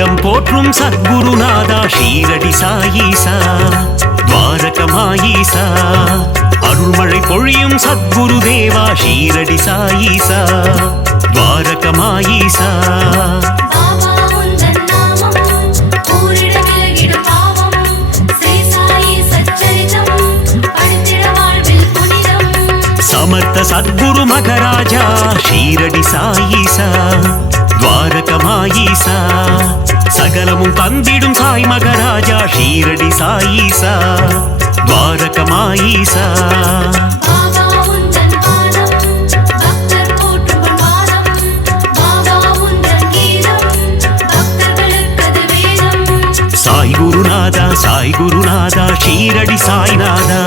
அகிலம் போற்றும் சத்குருநாதா ஷீரடி சாயீசா துவாரகமாயீசா அருள்மழை பொழியும் சத்குரு தேவா ஷீரடி சாயீசா துவாரகமாயீசா समर्थ सद्गुरु मगराजा ஷீரடி சாயீசா துவாரகமாயீசா சகலமும் தந்திடும் சாய் மகராஜா ஷீரடி சாயீசா துவாரகமாயீசா சாய் குருநாதா ஷீரடி சாய்நாதா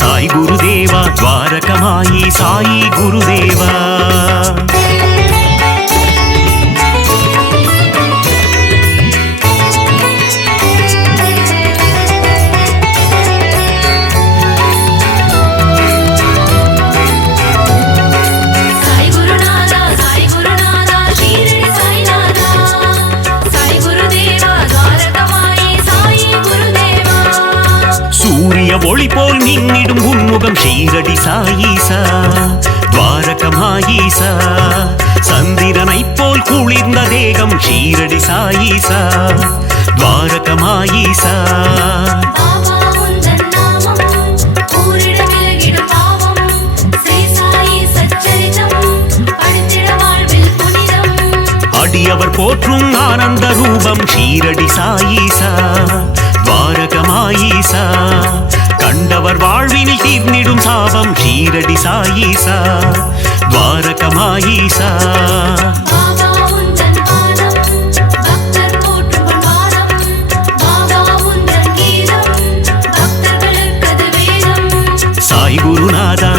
சாய் குருதேவா துவாரகமாயி சாயி குருதேவா ஒளி போல் மின்னிடும் உன்முகம் ஷீரடி சாயீசா துவாரகமாயீசா சந்திரனை போல் குளிர்ந்த தேகம் ஷீரடி சாயீசா துவாரகமாயீசா அடியவர் போற்றும் ஆனந்த ரூபம் ஷீரடி சாயீசா துவாரகமாயீசா கண்டவர் வாழ்வினில் தீர்ந்திடும் சாபம் ஷீரடி சாயீசா துவாரகமாயீசா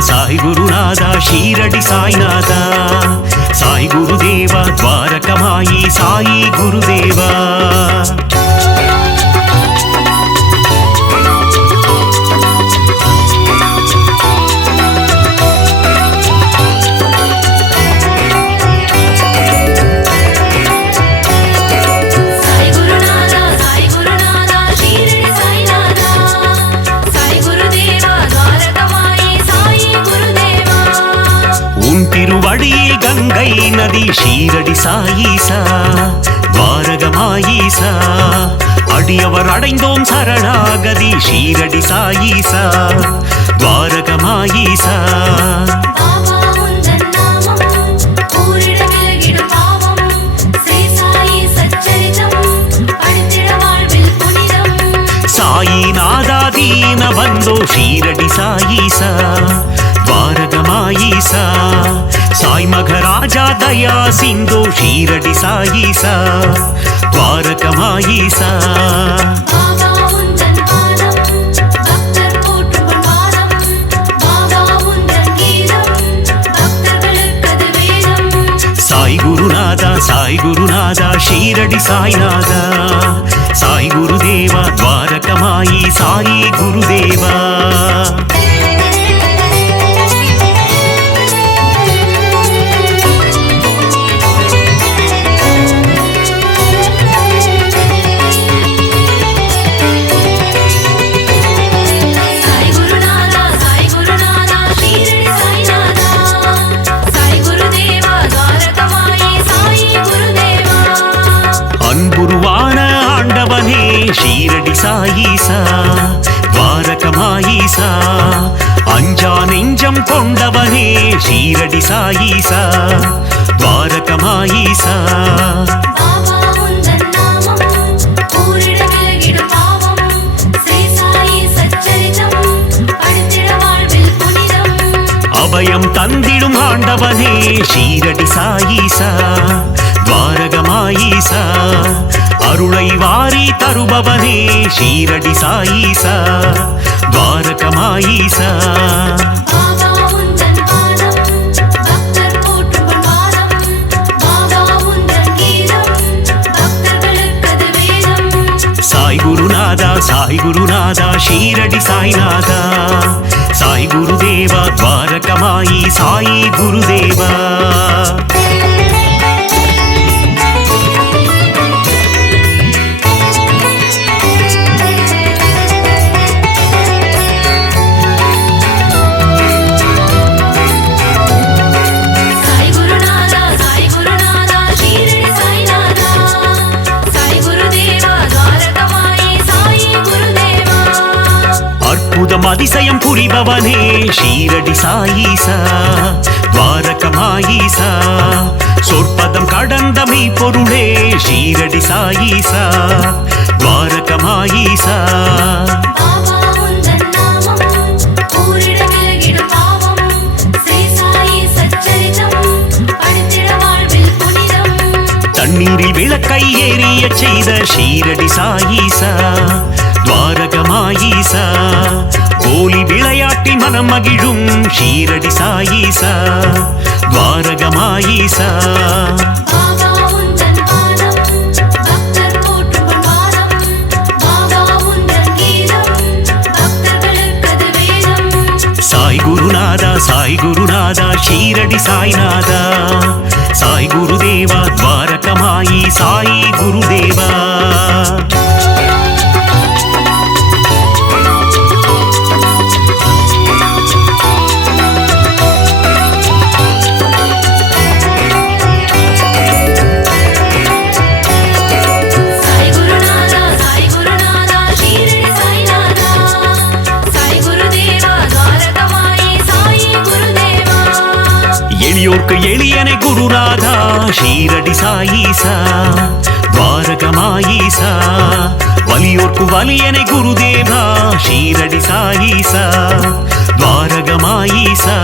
சாய் குருநாதா ஷீரடி சாய்நாதா சாய் குருதேவா துவாரகமாயி சாயி குருதேவா திருவடியில் கங்கை நதி ஷீரடி சாயீசா துவாரகமாயீசா அடியவர் அடைந்தோம் சரணாகதி ஷீரடி சாயீசா துவாரகமாயீசா சாயிநாதா தீன பந்தோ ஷீரடி சாயீசா துவாரகமாயீசா சாய் மகராஜா தயா சிந்தோ ஷீரடி சாயீசா துவாரகமாயீசா சாய் குருநாதா ஷீரடி சாய்நாதா சாய் குருதேவா துவாரகமாயி சாயி குருதேவா ஷீரடி சாயீசா துவாரகமாயீசா அஞ்சா நெஞ்சம் கொண்டவனே ஷீரடி சாயீசா துவாரகமாயீசா அபயம் தந்திடும் ஆண்டவனே ஷீரடி சாயீசா துவாரகமாயீசா அருளை வாரி தருபவனே ஷீரடி சாயீசா துவாரகமாயீசா சாய் குருநாதா ஷீரடி சாய்நாதா சாய் குருதேவா துவாரகமாயி சாயி குருதேவா அற்புதம் அதிசயம் புரிபவனே ஷீரடி சாயீசா துவாரகமாயீசா சொற்பதம் கடந்த மெய்ப்பொருளே ஷீரடி சாயீசா துவாரகமாயீசா தண்ணீரில் விளக்கை ஏறிய செய்த ஷீரடி சாயீசா துவாரகமாயீசா கோலி விளையாட்டில் மனம் மகிழும் ஷீரடி சாயீசா துவாரகமாயீசா சாய் குருநாதா சாய் குருநாதா ஷீரடி சாய்நாதா சாய் குருதேவா துவாரகமாயி சாயி குருதேவா எளியோர்க்கு எளியனை குருநாதா ஷீரடி சாயீசா துவாரகமாயீசா வலியோர்க்கு வலியனை குருதேவா ஷீரடி சாயீசா துவாரகமாயீசா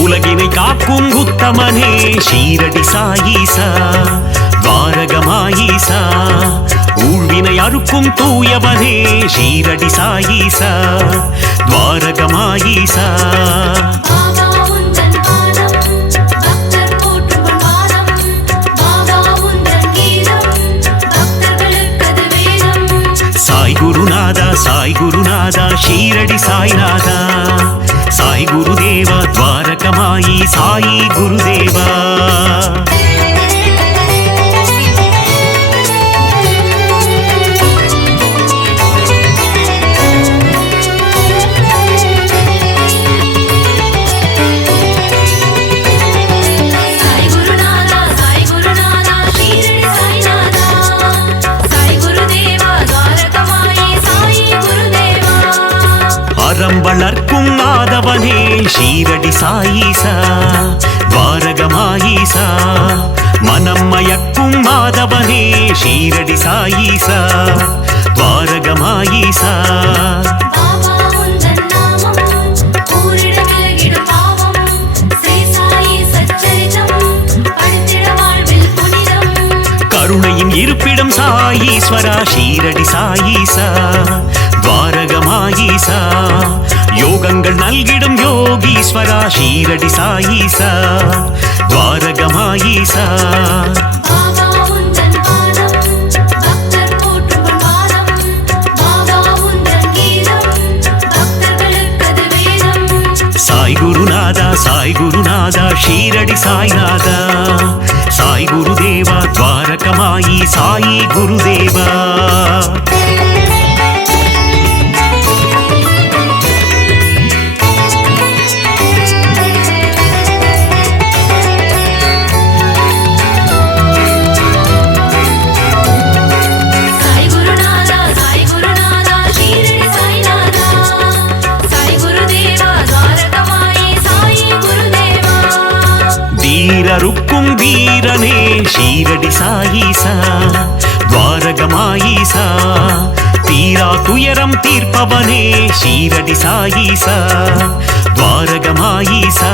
உலகினை காக்கும் உத்தமனே ஷீரடி சாயீசா துவாரகமாயீசா ஊழ்வினை அறுக்கும் தூயவனே ஷீரடி சாயீசா துவாரகமாயீசா சாய் குருநாதா சாய் குருநாதா ஷீரடி சாய்நாதா சாய் குருதேவா துவாரகமாயி சாயி குருதேவா வளர்க்கும் நாதவனே ஷீரடி சாயீசா துவாரகமாயீசா மனம் மயக்கும் மாதவனே ஷீரடி சாயீசா துவாரகமாயீசா கருணையின் இருப்பிடம் சாயீஸ்வரா ஷீரடி சாயீசா துவாரகமாயீசா யோகங்கள் நல்கிடும் யோகீஸ்வரா ஷீரடி சாயீசா துவாரகமாயீசா சாய் குருநாதா சாய் குருநாதா ஷீரடி சாய்நாதா சாய் குருதேவா துவாரகமாயி சாயி குருதேவா. வீரருக்கும் வீரனே ஷீரடி சாயீசா துவாரகமாயீசா தீரா துயரம் தீர்ப்பவனே ஷீரடி சாயீசா துவாரகமாயீசா.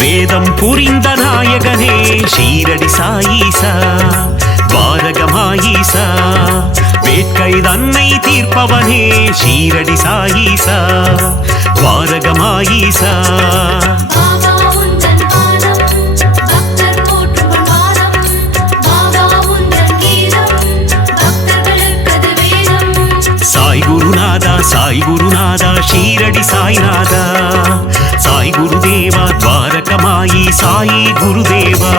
வேதம் புரிந்த நாயகனே ஷீரடி சாயீசா துவாரகமாயீசா வேட்கை தன்னை தீர்ப்பவனே ஷீரடி சாயீசா துவாரகமாயீசா. சாய் குருநாதா சாய் குருநாதா ஷீரடி சாய்நாதா சாய் குருதேவா துவாரகமாயி சாயி குருதேவா.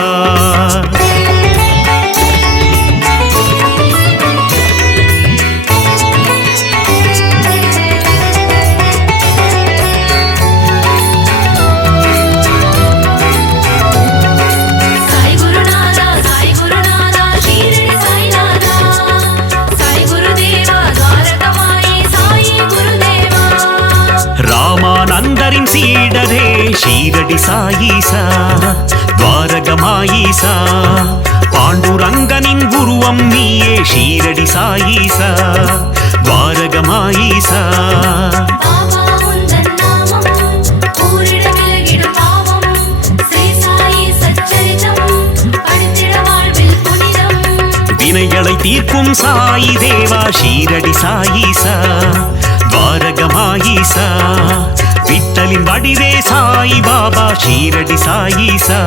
சாயீசா துவாரகமாயீசா பாண்டுரங்கனின் உருவம் நீயே ஷீரடி சாயீசா துவாரகமாயீசா வினைகளை தீர்க்கும் சாயி தேவா ஷீரடி சாயீசா துவாரகமாயீசா விட்டலின் வடிவே சாயி பாபா ஷீரடி சாயீசா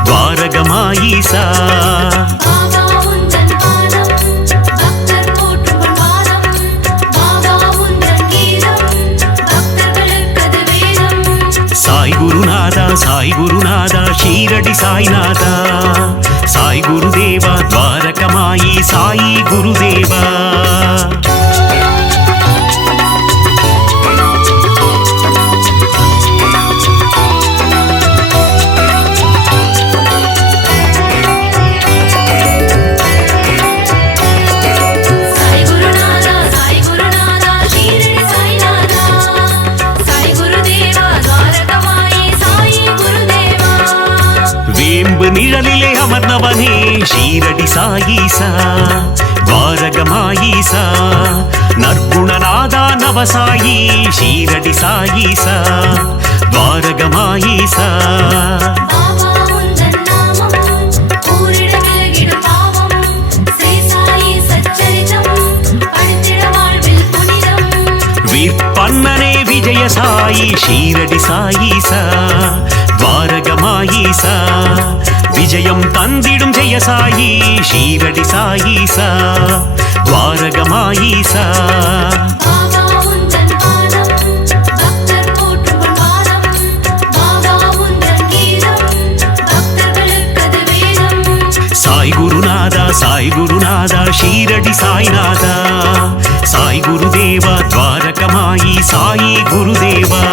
துவாரகமாயீசா சாய் குருநாதா சாய் குருநாதா ஷீரடி சாய்நாதா சாய் குருதேவா துவாரகமாயி சாயி குருதேவா நிழலிலே அமர்ந்தவனே ஷீரடி சாயீசா துவாரகமாயீசா நற்குணநாதா நவசாயி ஷீரடி சாயீசா துவாரகமாயீசா வீர்பன்னனே விஜய சாயி ஷீரடி சாயீசா துவாரகமாயீசா விஜயம் தந்திடும் ஜெய சாயி ஷீரடி சாயீசா துவாரகமாயீசா சாய் குருநாதா சாய் குருநாதா ஷீரடி சாய்நாதா சாய் குருதேவா துவாரகமாயி சாயி குருதேவா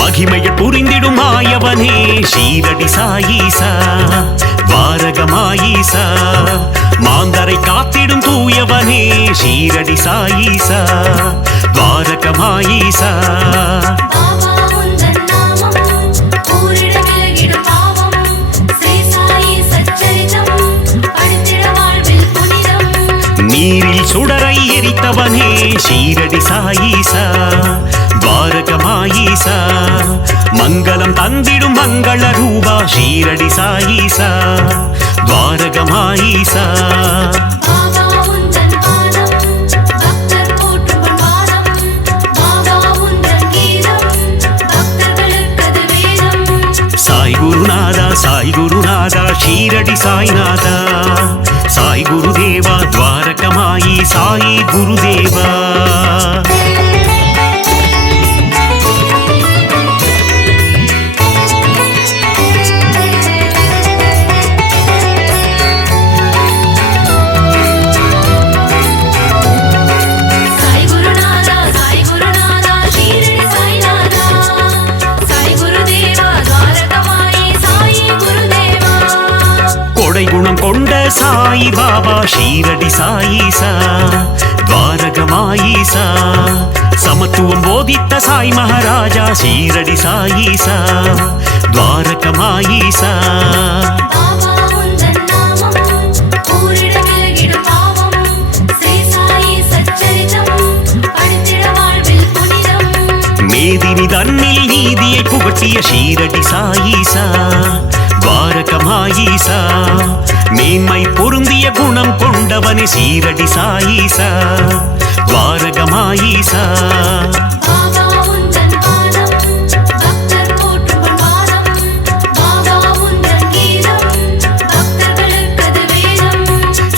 மகிமையை புரிந்திடும் மாயவனே ஷீரடி சாயீசா துவாரகமாயீசா மாந்தரை காத்திடும் தூயவனே ஷீரடி சாயீசா துவாரகமாயீசா நீரில் சுடரை எரித்தவனே ஷீரடி சாயீசா துவாரகமாயீசா மங்களம் தந்திடும் மங்கள ரூபா ஷீரடி சாயீசா துவாரகமாயீசா சாய் குருநாதா சாய் குருநாதா ஷீரடி சாய்நாதா சாய் குருதேவா துவாரகமாயி சாயி குருதேவா குணம் கொண்ட சாயி பாபா ஷீரடி சாயீசா துவாரகமாயீசா சமத்துவம் போதித்த சாய் மகாராஜா ஷீரடி சாயீசா துவாரகமாயீசா மேதினி தன்னில் நீதியை புகட்டிய ஷீரடி சாயீசா துவாரகமாயீசா மேன்மை பொருந்திய குணம் கொண்டவனே ஷீரடி சாயீசா துவாரகமாயீசா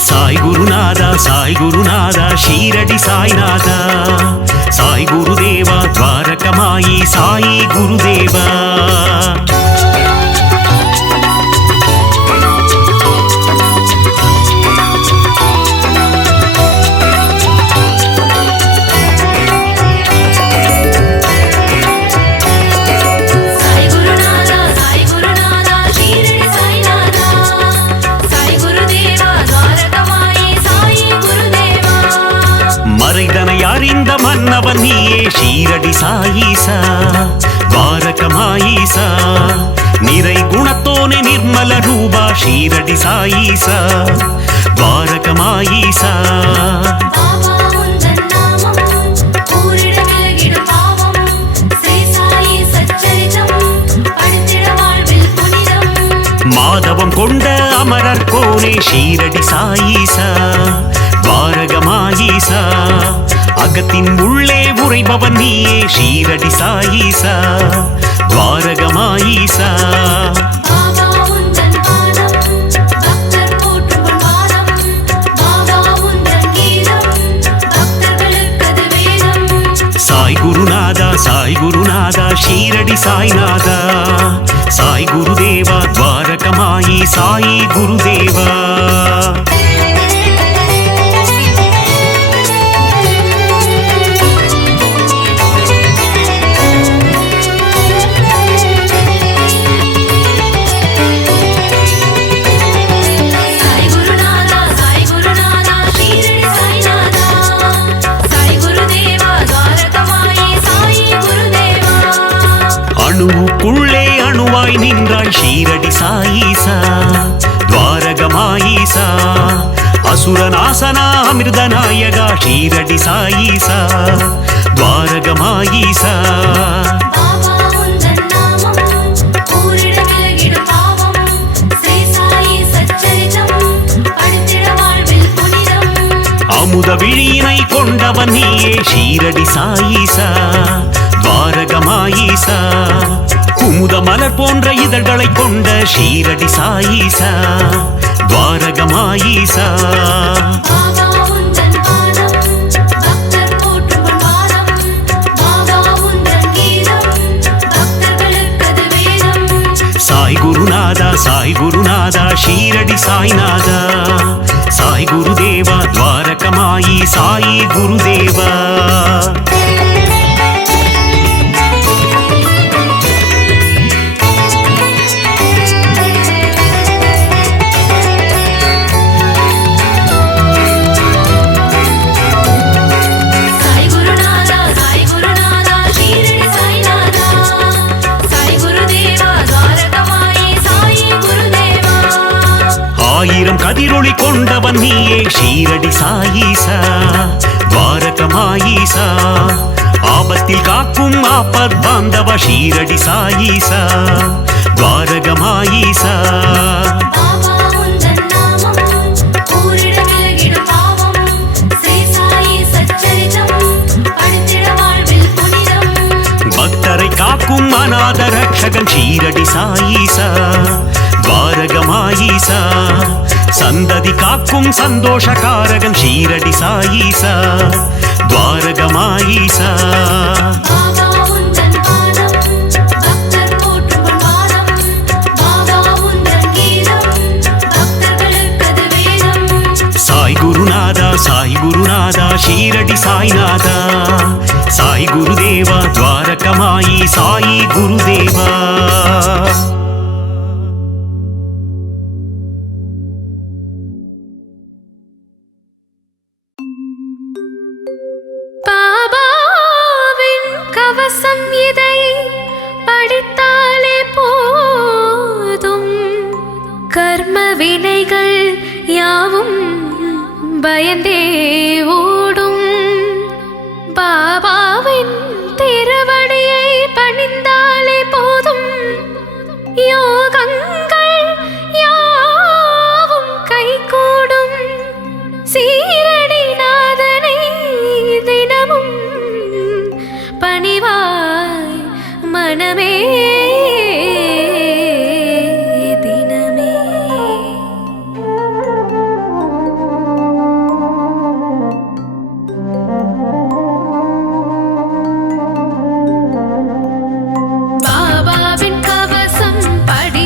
சாய் குருநாதா சாய் குருநாதா ஷீரடி சாய்நாதா சாய் குருதேவா துவாரகமாயி சாயி குருதேவா நீயே ஷீரடி சாயீசா துவாரகமாயீசா நிறை குணத்தோனே நிர்மல ரூபா ஷீரடி சாயீசா துவாரகமாயீசா மாதவம் கொண்ட அமரர் கோனே ஷீரடி சாயீசா துவாரகமாயீசா அகத்தின் உள்ளே உறைபவன் நீயே ஷீரடி சாயீசா துவாரகமாயீசா சாய் குருநாதா சாய் குருநாதா ஷீரடி சாய்நாதா சாய் குருதேவா துவாரகமாயி சாயி குருதேவா அணுவுக்குள்ளே அணுவாய் நின்றாய் ஷீரடி சாயீசா துவாரகமாயீசா அசுரநாசனா அமிர்தநாயகா ஷீரடி சாயீசா துவாரகமாயீசா அமுத விழியினை கொண்டவன் நீயே ஷீரடி சாயீசா துவாரகமாயீசா குமுத மலர் போன்ற இதழ்களை கொண்ட ஷீரடி சாயீசா துவாரகமாயீசா சாய் குருநாதா சாய் குருநாதா ஷீரடி சாய்நாதா சாய் குருதேவா துவாரகமாயி சாயி குருதேவா ஆயிரம் கதிரொளி கொண்டவன் நீயே ஷீரடி சாயீசா துவாரகமாயீசா ஆபத்தில் காக்கும் ஆபத் பாந்தவ ஷீரடி சாயீசா துவாரகமாயீசா பக்தரை காக்கும் அநாத ரக்ஷகன் ஷீரடி சாயீசா துவாரகமாயீசா சந்ததி காக்கும் சந்தோஷகாரகன் ஷீரடி சாயீசா துவாரகமாயீசா சாய் குருநாதா சாய் குருநாதா ஷீரடி சாய்நாதா சாய் குருதேவா துவாரகமாயி சாயி குருதேவா கவசம் இதை படித்தாலே போதும் கர்ம வினைகள் யாவும் பயந்தே ஓடும் பாபாவின் திருவடியை பணிந்தாலே போதும் யோகங்கள் யாவும் கைகூடும் சீரடி நாதனை தினமும் பணிவாய் மனமே தினமே பாபாவின் கவசம் படி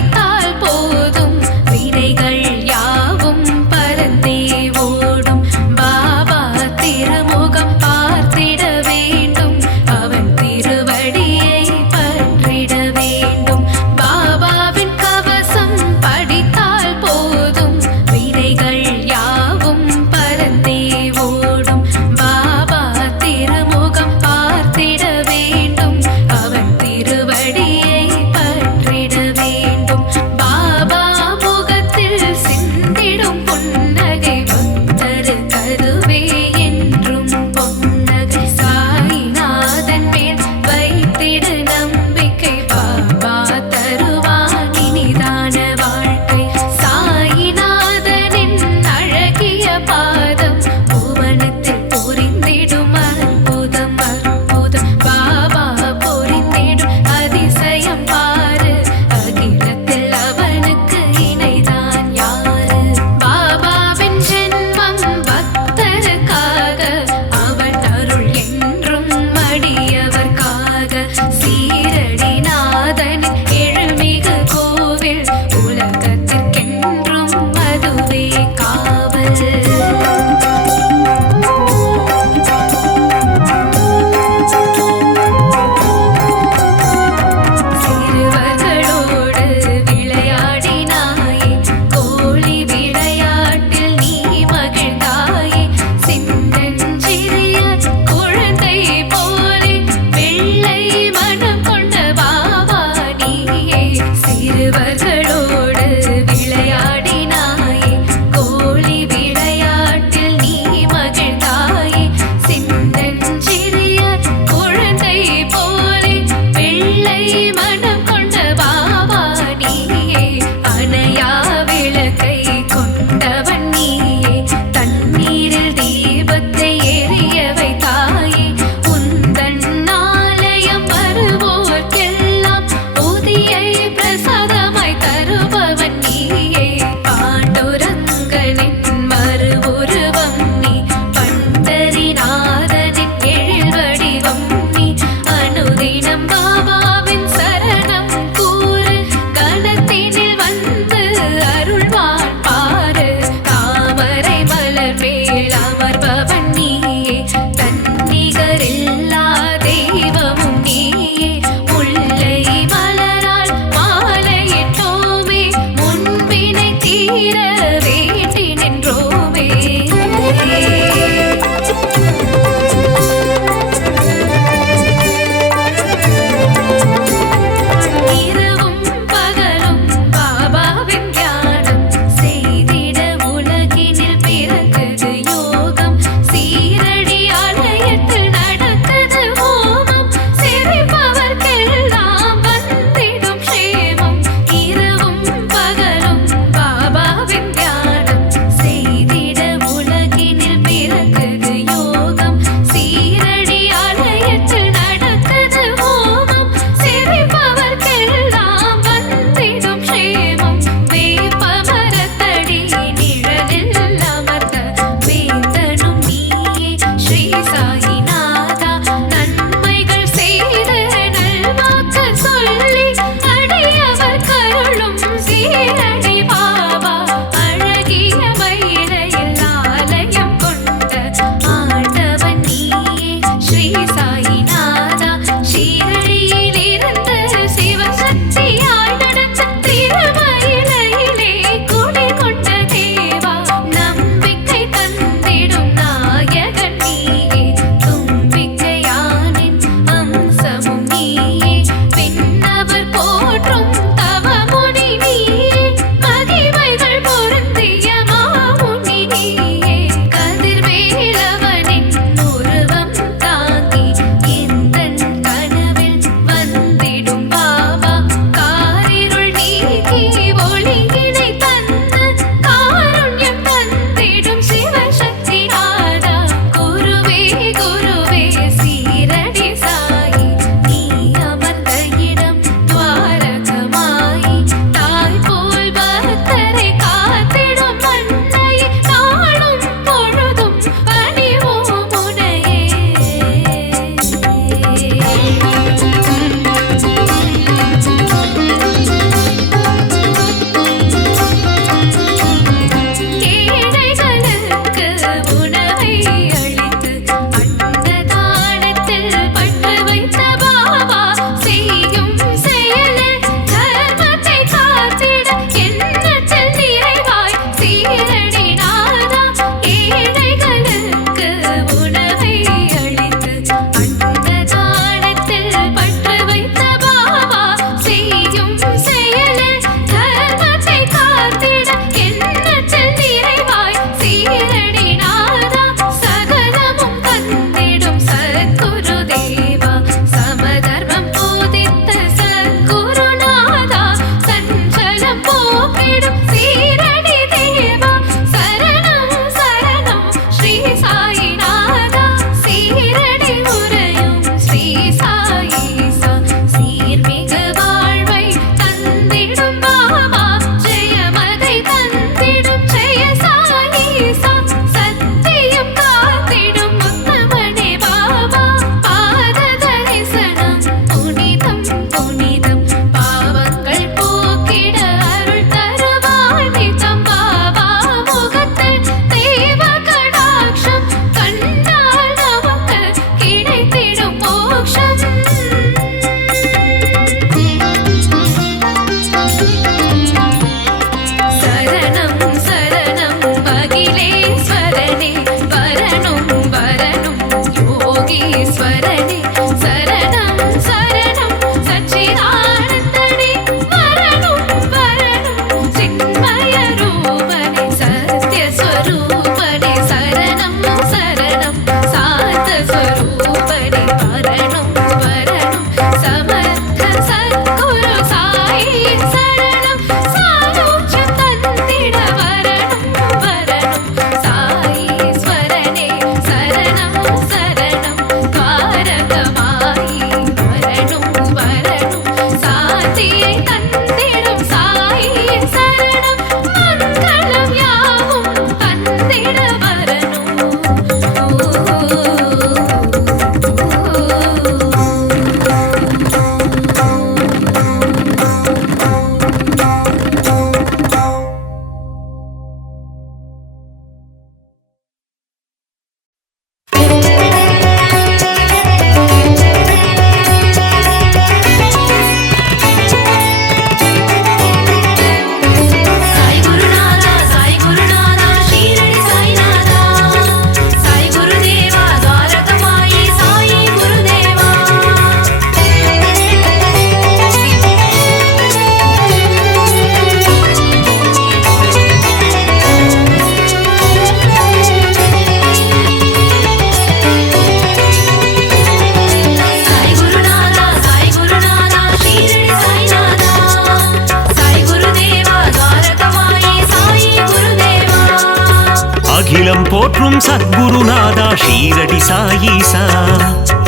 அகிலம் போற்றும் சத்குருநாதா ஷீரடி சாயீசா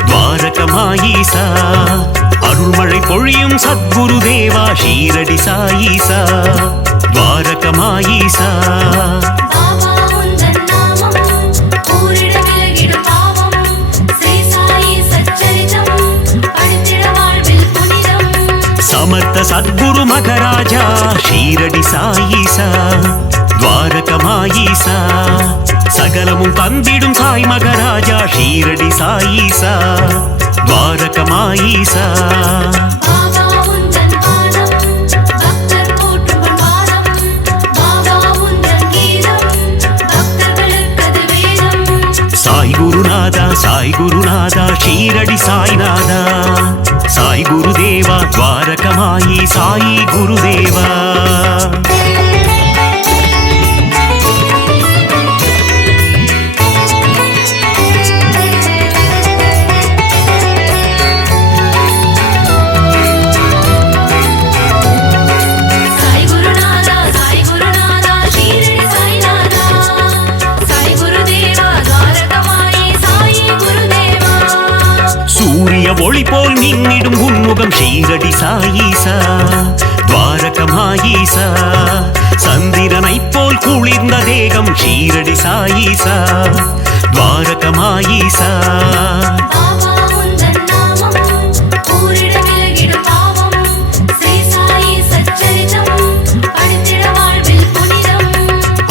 துவாரகமாயீசா அருள்மழை பொழியும் சத்குரு தேவா ஷீரடி சாயீசா துவாரகமாயீசா समर्थ सद्गुरु मगराजा ஷீரடி சாயீசா துவாரகமாயீசா சகலமும் தந்திடும் சாய் மகராஜா ஷீரடி சாயீசா துவாரகமாயீசா சாய் குருநாதா ஷீரடி சாய்நாதா சாய் குருதேவா துவாரகமாயி சாயி குருதேவா ஒளி போல் மின்னிடும் உன்முகம் ஷீரடி சாயீசா துவாரகமாயீசா சந்திரனை போல் குளிர்ந்த தேகம் ஷீரடி சாயீசா துவாரகமாயீசா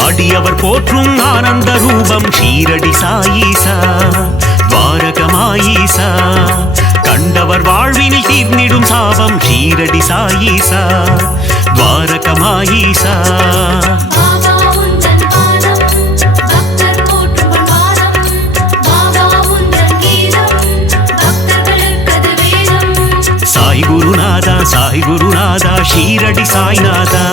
அடியவர் போற்றும் ஆனந்த ரூபம் ஷீரடி சாயீசா துவாரகமாயீசா கண்டவர் வாழ்வினில் தீர்ந்திடும் சாபம் ஷீரடி சாயீசா துவாரகமாயீசா சாய் குருநாதா ஷீரடி சாய்நாதா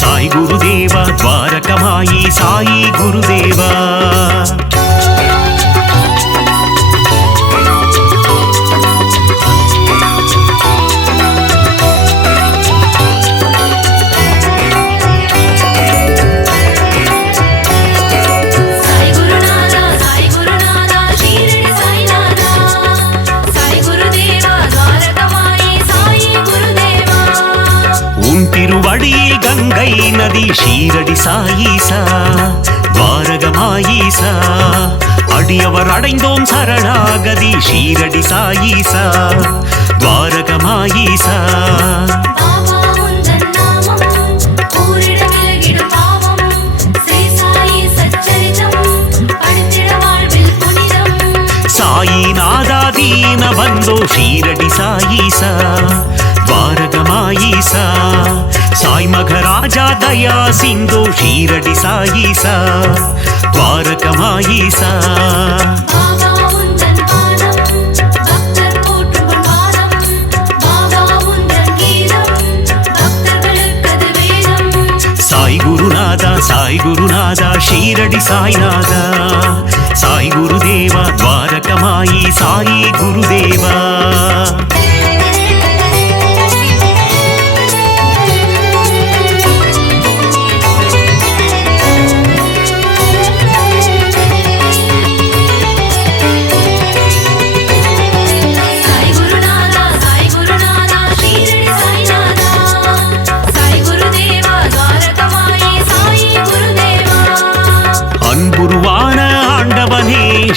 சாய் குருதேவா துவாரகமாயி சாயி குருதேவா திருவடியில் கங்கை நதி ஷீரடி சாயீசா துவாரகமாயீசா அடியவர் அடைந்தோம் சரணாகதி ஷீரடி சாயீசா துவாரகமாயீசா சாயிநாதா தீன பந்தோ ஷீரடி சாயீசா துவாரகமாயீசா சாய் மகராஜா தயா சிந்தோ ஷீரடி சாயீசா துவாரகமாயீசா சாய் குருநாதா ஷீரடி சாய்நாதா சாய் குருதேவா துவாரகமாயி சாயி குருதேவா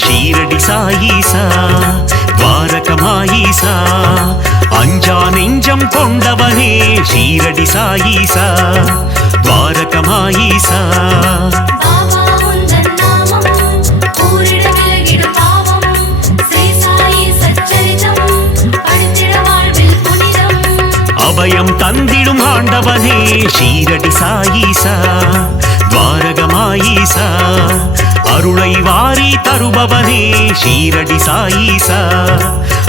ஷீரடி சாயீசா துவாரகமாயீசா அஞ்சா நெஞ்சம் கொண்டவனே ஷீரடி சாயீசா துவாரகமாயீசா அபயம் தந்திடும் ஆண்டவனே ஷீரடி சாயீசா துவாரகமாயீசா அருளை வாரி தருபவனே ஷீரடி சாயீசா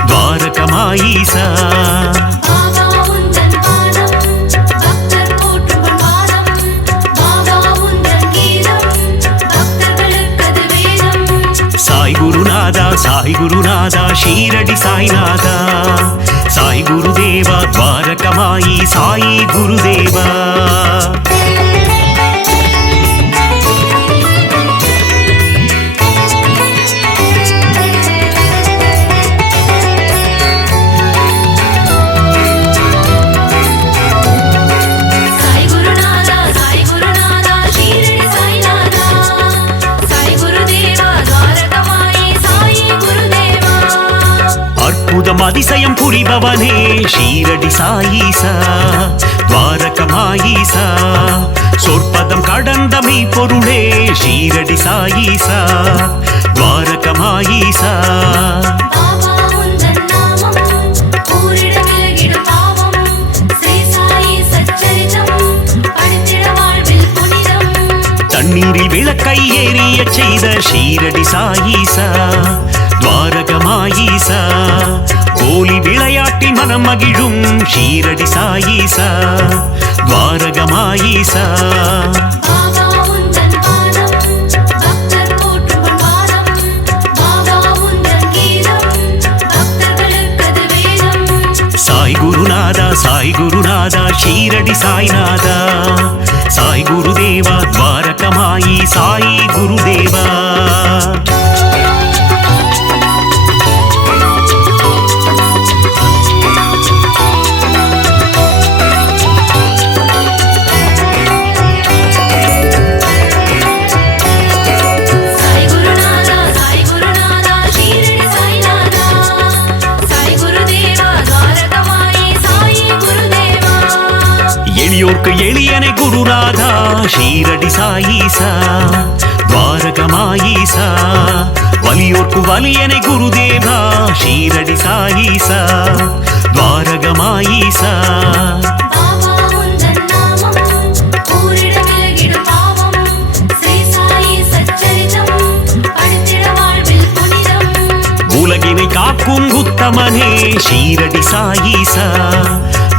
துவாரகமாயீசா சாய் குருநாதா ஷீரடி சாய்நாதா சாய் குருதேவா துவாரகமாயி சாயி குருதேவா அதிசயம் புரிபவனே ஷீரடி சாயீசா துவாரகமாயீசா சொற்பதம் கடந்த மெய்ப்பொருளே ஷீரடி சாயீசா துவாரகமாயீசா தண்ணீரில் விளக்கை ஏறிய செய்த ஷீரடி சாயீசா துவாரகமாயீசா கோலி விளையாட்டி மனம் மகிழும் ஷீரடி சாயீசா துவாரகமாயீசா சாய் குருநாதா சாய் குருநாதா ஷீரடி சாய்நாதா சாய் குருதேவா துவாரகமாயி சாய் குருதேவா எளியோர்க்கு எளியனை குருநாதா ஷீரடி சாயீசா துவாரகமாயீசா வலியோர்க்கு வலியனை குருதேவா ஷீரடி சாயீசா துவாரகமாயீசா உலகினை காக்கும் உத்தமனே ஷீரடி சாயீசா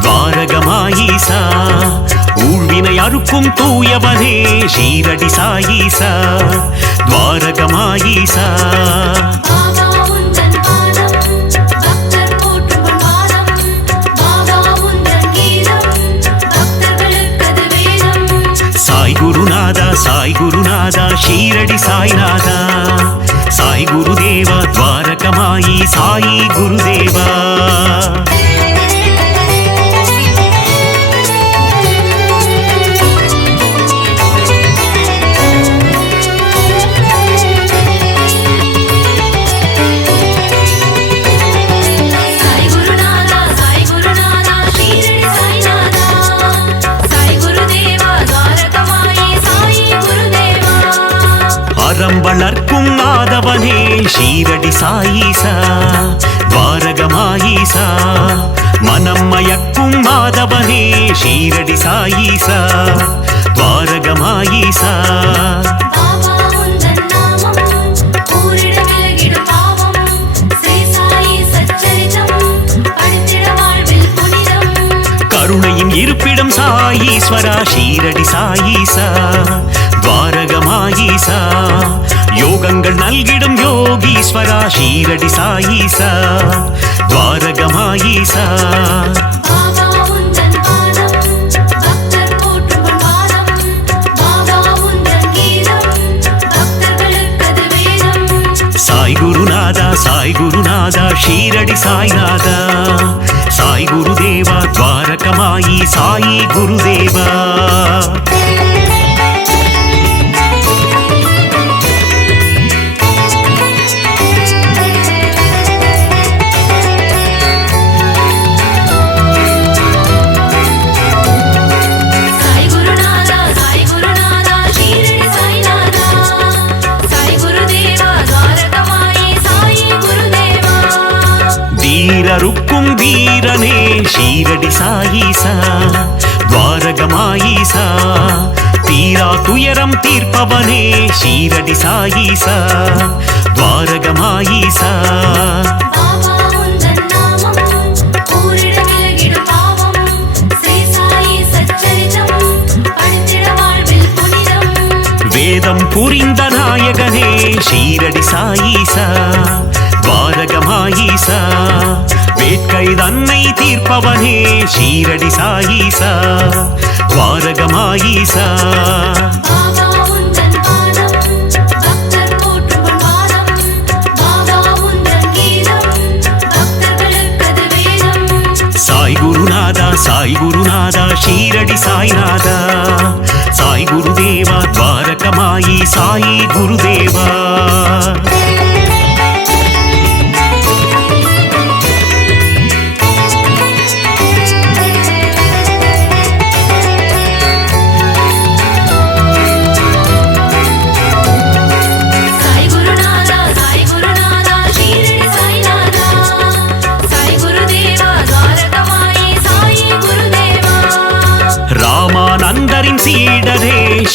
துவாரகமாயீசா ஊழ்வினை அறுக்கும் தூயவனே ஷீரடி சாயீசா துவாரகமாயீசா சாய் குருநாதா சாய் குருநாதா ஷீரடி சாய்நாதா சாய் குருதேவா துவாரகமாயி சாயி குருதேவா வளர்க்கும் நாதவனே ஷீரடி சாயீசா துவாரகமாயீசா மனம் மயக்கும் மாதவனே ஷீரடி சாயீசா துவாரகமாயீசா கருணையின் இருப்பிடம் சாயீஸ்வரா ஷீரடி சாயீசா துவாரகமாயீசா யோகங்கள் நல்கிடும் யோகீஸ்வரா ஷீரடி சாயீசா துவாரகமாயீசா சாய் குருநாதா சாய் குருநாதா ஷீரடி சாய்நாதா சாய் குருதேவா துவாரகமாயி சாயி குருதேவா வீரருக்கும் வீரனே ஷீரடி சாயீசா துவாரகமாயீசா தீரா துயரம் தீர்ப்பவனே ஷீரடி சாயீசா துவாரகமாயீசா வேதம் புரிந்த நாயகனே ஷீரடி சாயீசா துவாரகமாயீசா வேட்கை தன்னை தீர்ப்பவனே ஷீரடி சாயீசா துவாரகமாயீசா சாய் குருநாதா சாய் குருநாதா ஷீரடி சாய்நாதா சாய் குருதேவா துவாரகமாயி சாயி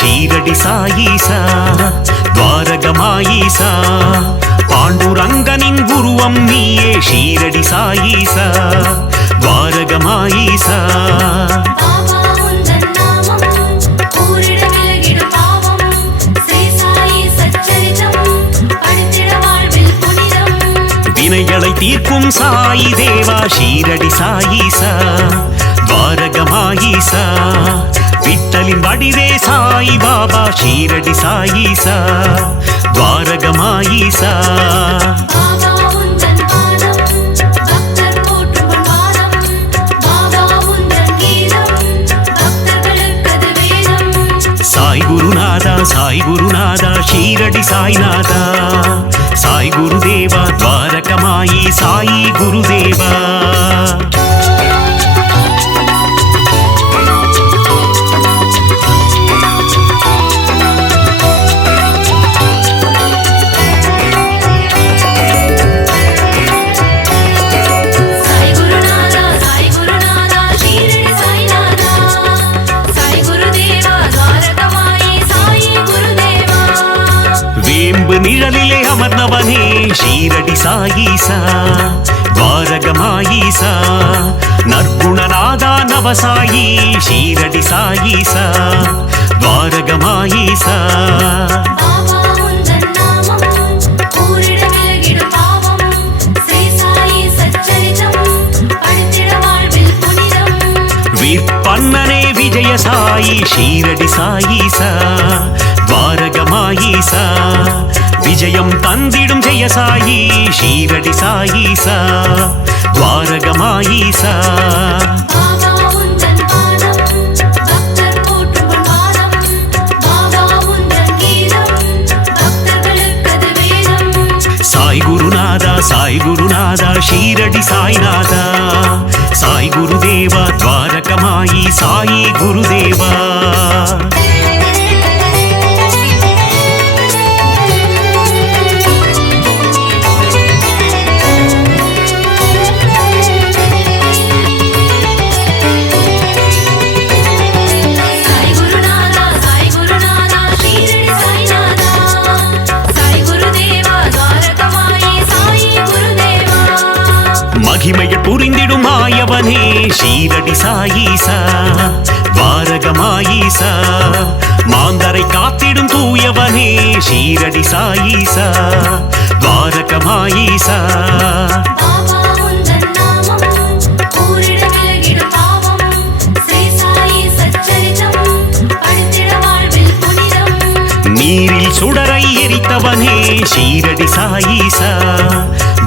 ஷீரடி சாயீசா துவாரகமாயீசா பாண்டுரங்கனின் உருவம் நீயே ஷீரடி சாயீசா துவாரகமாயீசா வினைகளை தீர்க்கும் சாயி தேவா ஷீரடி சாயீசா துவாரகமாயீசா விட்டலின் வடிவே சாயி பாபா ஷீரடி சாயீசா துவாரகமாயீசா சாய் குருநாதா சாய் குருநாதா ஷீரடி சாய்நாதா சாய் குருதேவா துவாரகமாயி சாயி குருதேவா நிழலிலே அமர்ந்தவனே ஷீரடி சாயீசா துவாரகமாயீசா நற்குணநாதா நவசாயி ஷீரடி சாயீசா துவாரகமாயீசா வீர்பன்னனே விஜய சாயி ஷீரடி சாயீசா துவாரகமாயீசா விஜயம் தந்திடும் ஜெயசாயி ஷீரடி சாயீசா துவாரகமாயீசா சாய் குருநாதா ஷீரடி சாய்நாதா சாய் குருதேவா துவாரகமாயி சாயி குருதேவா மகிமையை புரிந்திடும் மாயவனே ஷீரடி சாயீசா துவாரகமாயீசா மாந்தரை காத்திடும் தூயவனே ஷீரடி சாயீசா துவாரகமாயீசா நீரில் சுடரை எரித்தவனே ஷீரடி சாயீசா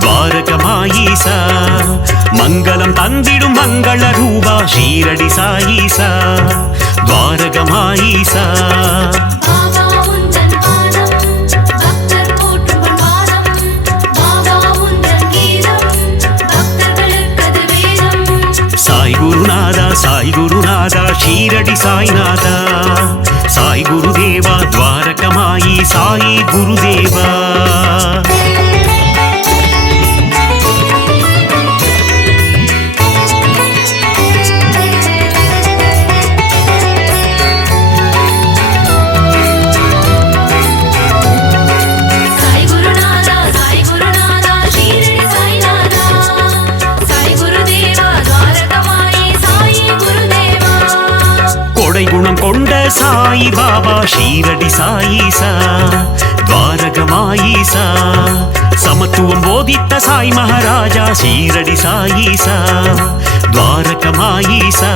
துவாரகமாயீசா மங்களம் தந்திடும் மங்கள ரூபா ஷீரடி சாயீசா துவாரகமாயீசா சாய் குருநாதா ஷீரடி சாய்நாதா சாய் குருதேவா துவாரகமாயி சாயி குருதேவா குணம் கொண்ட சாயி பாபா ஷீரடி சாயீசா துவாரகமாயீசா சமத்துவம் போதித்த சாய் மகாராஜா ஷீரடி சாயீசா துவாரகமாயீசா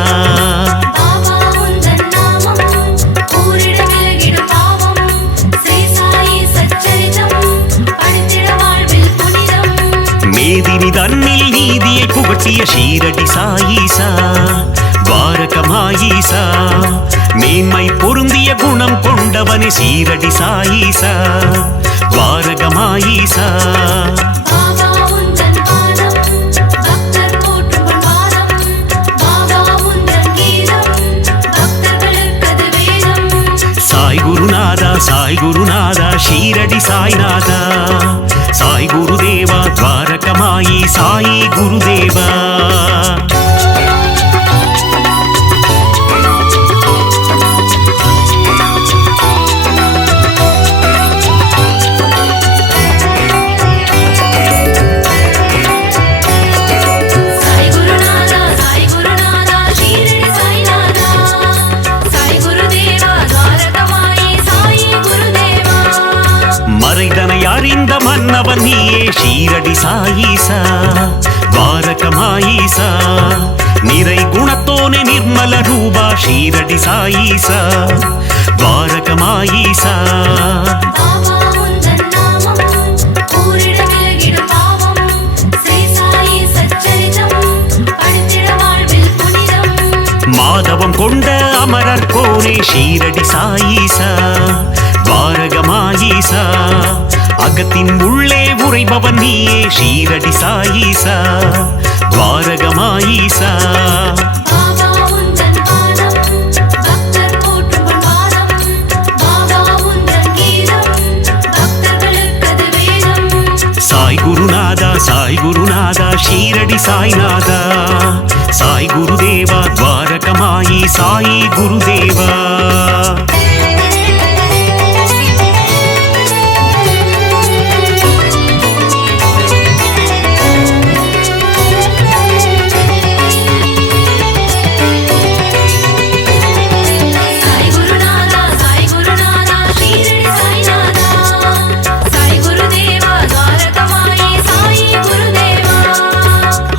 மேதினி தன்னில் நீதியை புகட்டிய ஷீரடி சாயீசா துவாரகமாயீசா மேன்மை பொருந்திய குணம் கொண்டவனே ஷீரடி சாயீசா துவாரகமாயீசா சாய் குருநாதா ஷீரடி சாய்நாதா சாய் குருதேவா துவாரகமாயி சாயி குருதேவா ஷீரடி சாயீசா துவாரகமாயீசா நிறை குணத்தோனே நிர்மல ரூபா ஷீரடி சாயீசா துவாரகமாயீசா மாதவம் கொண்ட அமரர் கோனே ஷீரடி சாயீசா துவாரகமாயீசா அகத்தின் உள்ளே உறைபவன் நீயே ஷீரடி சாயீசா துவாரகமாயீசா சாய் குருநாதா சாய் குருநாதா ஷீரடி சாய்நாதா சாய் குருதேவா துவாரகமாயி சாயி குருதேவா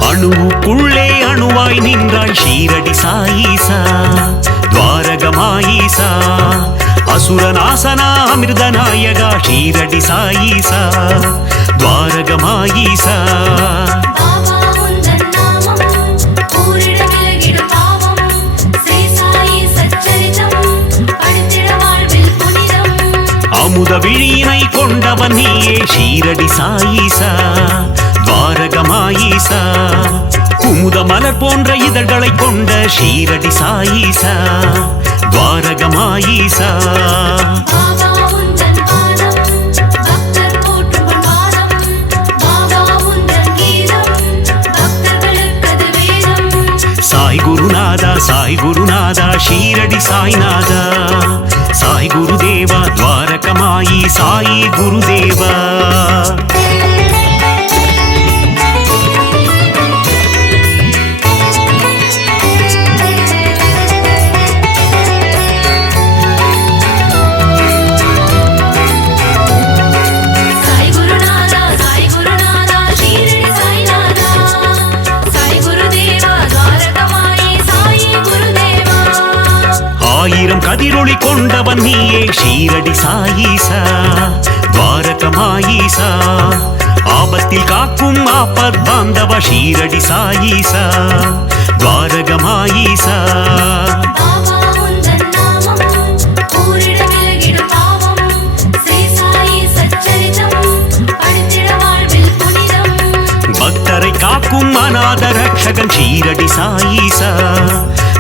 அணுவுக்குள்ளே அணுவாய் நின்றாள் ஷீரடி சாயீசா துவாரகமாயீசா அசுரநாசனா அமிர்தநாயகா ஷீரடி சாயீசா துவாரகமாயீசா அமுத விழியினை கொண்டவன் நீயே ஷீரடி சாயீசா துவாரகமாயீசா குமுத மலர் போன்ற இதழ்களை கொண்ட ஷீரடி சாயீசா துவாரகமாயீசா சாய் குருநாதா ஷீரடி சாய்நாதா சாய் குருதேவா துவாரகமாயி சாயி குருதேவா ஆயிரம் கதிரொளி கொண்டவன் நீயே ஷீரடி சாயீசா துவாரகமாயீசா ஆபத்தில் காக்கும் ஆபத் பாந்தவ ஷீரடி சாயீசா துவாரகமாயீசா பக்தரை காக்கும் அநாத ரக்ஷகன் ஷீரடி சாயீசா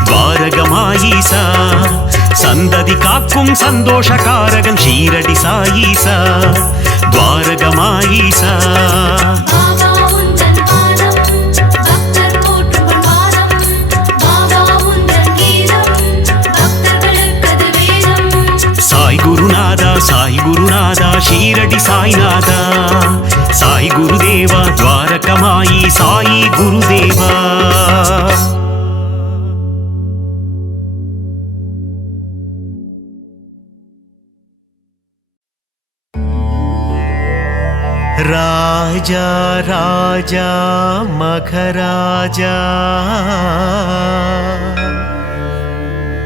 துவாரகமாயீசா சந்ததி காக்கும் சந்தோஷகாரகன் ஷீரடி சாயீசா துவாரகமாயீசா சாய் குருநாதா ஷீரடி சாய்நாதா சாய் குருதேவா துவாரகமாயி சாயி குருதேவா ராஜா ராஜா மகராஜா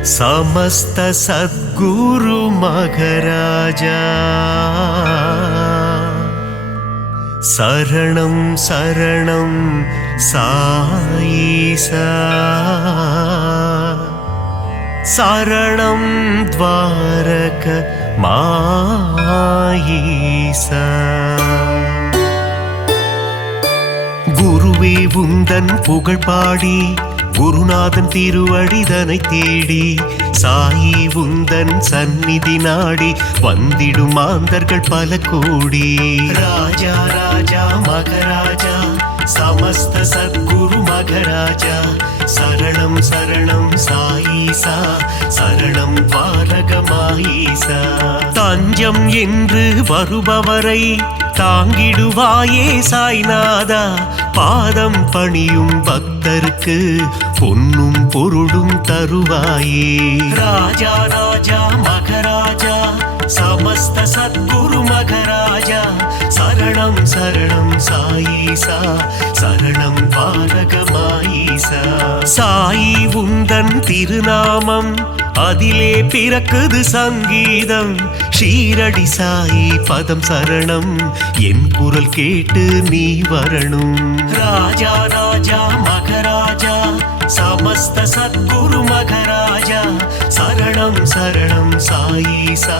समस्त सद्गुरु मघराजा शरणं शरणं साईसा शरणं द्वारक मायीसा குருவே உந்தன் புகழ் பாடி குருநாதன் திருவடிதனை தேடி சாயி உந்தன் சந்நிதி நாடி வந்திடும் மாந்தர்கள் பல கோடி ராஜா ராஜா மகராஜா समस्त सद्गुरु मघराजा शरणं शरणं साईसा शरणं द्वारகமாயீசா தஞ்சம் என்று வருபவரை தாங்கிடுவாயே சாய்நாதா பாதம் பணியும் பக்தருக்கு பொன்னும் பொருளும் தருவாயே ராஜா ராஜா மகராஜா సమస్త సద్గురు మగరాజా சரணம் சரணம் சாயீசா சரணம் பாலகமாயீசா சாயி உந்தன் திருநாமம் அதிலே பிறக்குது சங்கீதம் ஷீரடி சாயி பதம் சரணம் என் குரல் கேட்டு நீ வரணும் ராஜா ராஜா மகராஜா சமஸ்த சத்குரு மகராஜா சரணம் சரணம் சாயீசா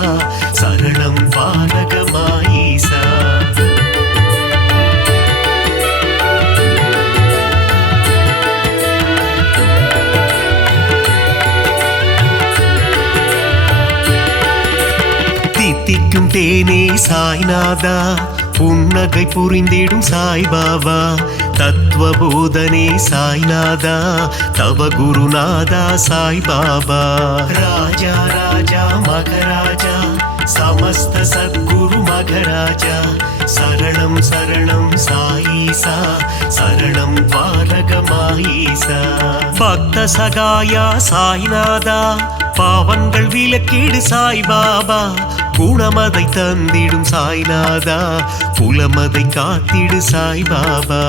சரணம் பாலகமாயீசா தித்திக்கும் தேனே சாய்நாதா புன்னகை புரிந்திடும் சாய்பாபா தத்துவ போதனே சாய்நாதா தவ குருநாதா சாய்பாபா ராஜா ராஜா மகராஜா சமஸ்த சத்குரு மகராஜா சரணம் சரணம் சாயீசா சரணம் பாலகமாயீசா பக்த சகாயா சாய்நாதா பாவங்கள் விலக்கிடு சாய்பாபா குணமதை தந்திடும் சாய்நாதா புலமதை காத்திடு சாய்பாபா